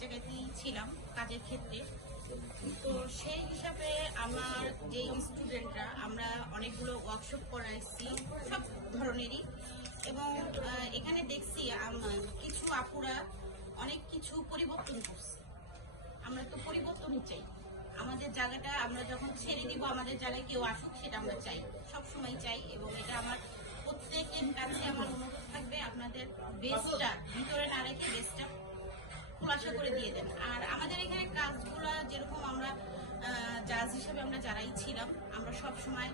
জায়গাতেই ছিলাম কাজের ক্ষেত্রে। তো সেই হিসাবে আমার যে স্টুডেন্টরা আমরা অনেকগুলো ওয়ার্কশপ করাইছি সব ধরনেরই, এবং এখানে দেখছি কিছু আপুরা অনেক কিছু পরিবর্তন করছে। আমরা তো পরিবর্তনই চাই, আমাদের জায়গাটা আমরা যখন ছেড়ে দিব আমাদের জায়গায় কেউ আসুক সেটা আমরা চাই, সবসময় চাই। এবং এটা আমার প্রত্যেকের কাছে আমার অনুরোধ থাকবে, আপনাদের বেস্টটা ভিতরে না রেখে বেস্টটা খোলাসা করে দিয়ে দেন। আর আমাদের এখানে কাজগুলো যেরকম আমরা জাজ হিসাবে আমরা যারাই ছিলাম আমরা সব সময়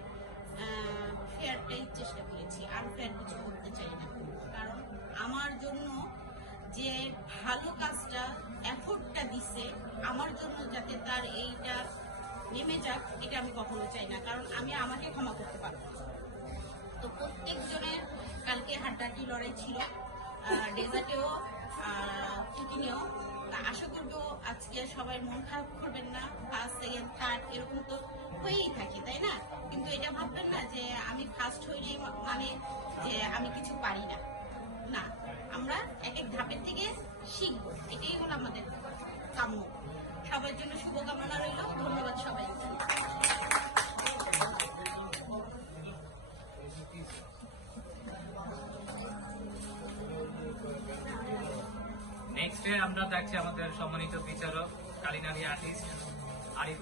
ফেয়ারটাই চেষ্টা করেছি, আর ফেয়ার কিছু করতে চাই না। কারণ আমার জন্য যে ভালো কাজটা এফোর্টটা দিছে আমার জন্য যাতে তার এইটা নেমে যাক, এটা আমি কখনো চাই না। কারণ আমি আমাকে ক্ষমা করতে পারবো। তো প্রত্যেকজনের কালকে হাড্ডাহাড্ডি লড়াই ছিল, ডেজার্টেও কুকিংয়েও। আশা করবো আজকে সবাই মন খারাপ করবেন না, ফার্স্ট সেকেন্ড থার্ড এরকম তো হয়েই থাকি, তাই না? কিন্তু এটা ভাববেন না যে আমি ফার্স্ট হইলেই মানে যে আমি কিছু পারি না। না, আমরা এক এক ধাপের থেকে শিখবো, এটাই হলো আমাদের কাম্য। সবার জন্য শুভকামনা রইল, ধন্যবাদ সবাইকে। নেক্সটে আমরা দেখছি আমাদের সম্মানিত বিচারক কালিনারি আর্টিস্ট আরিফ।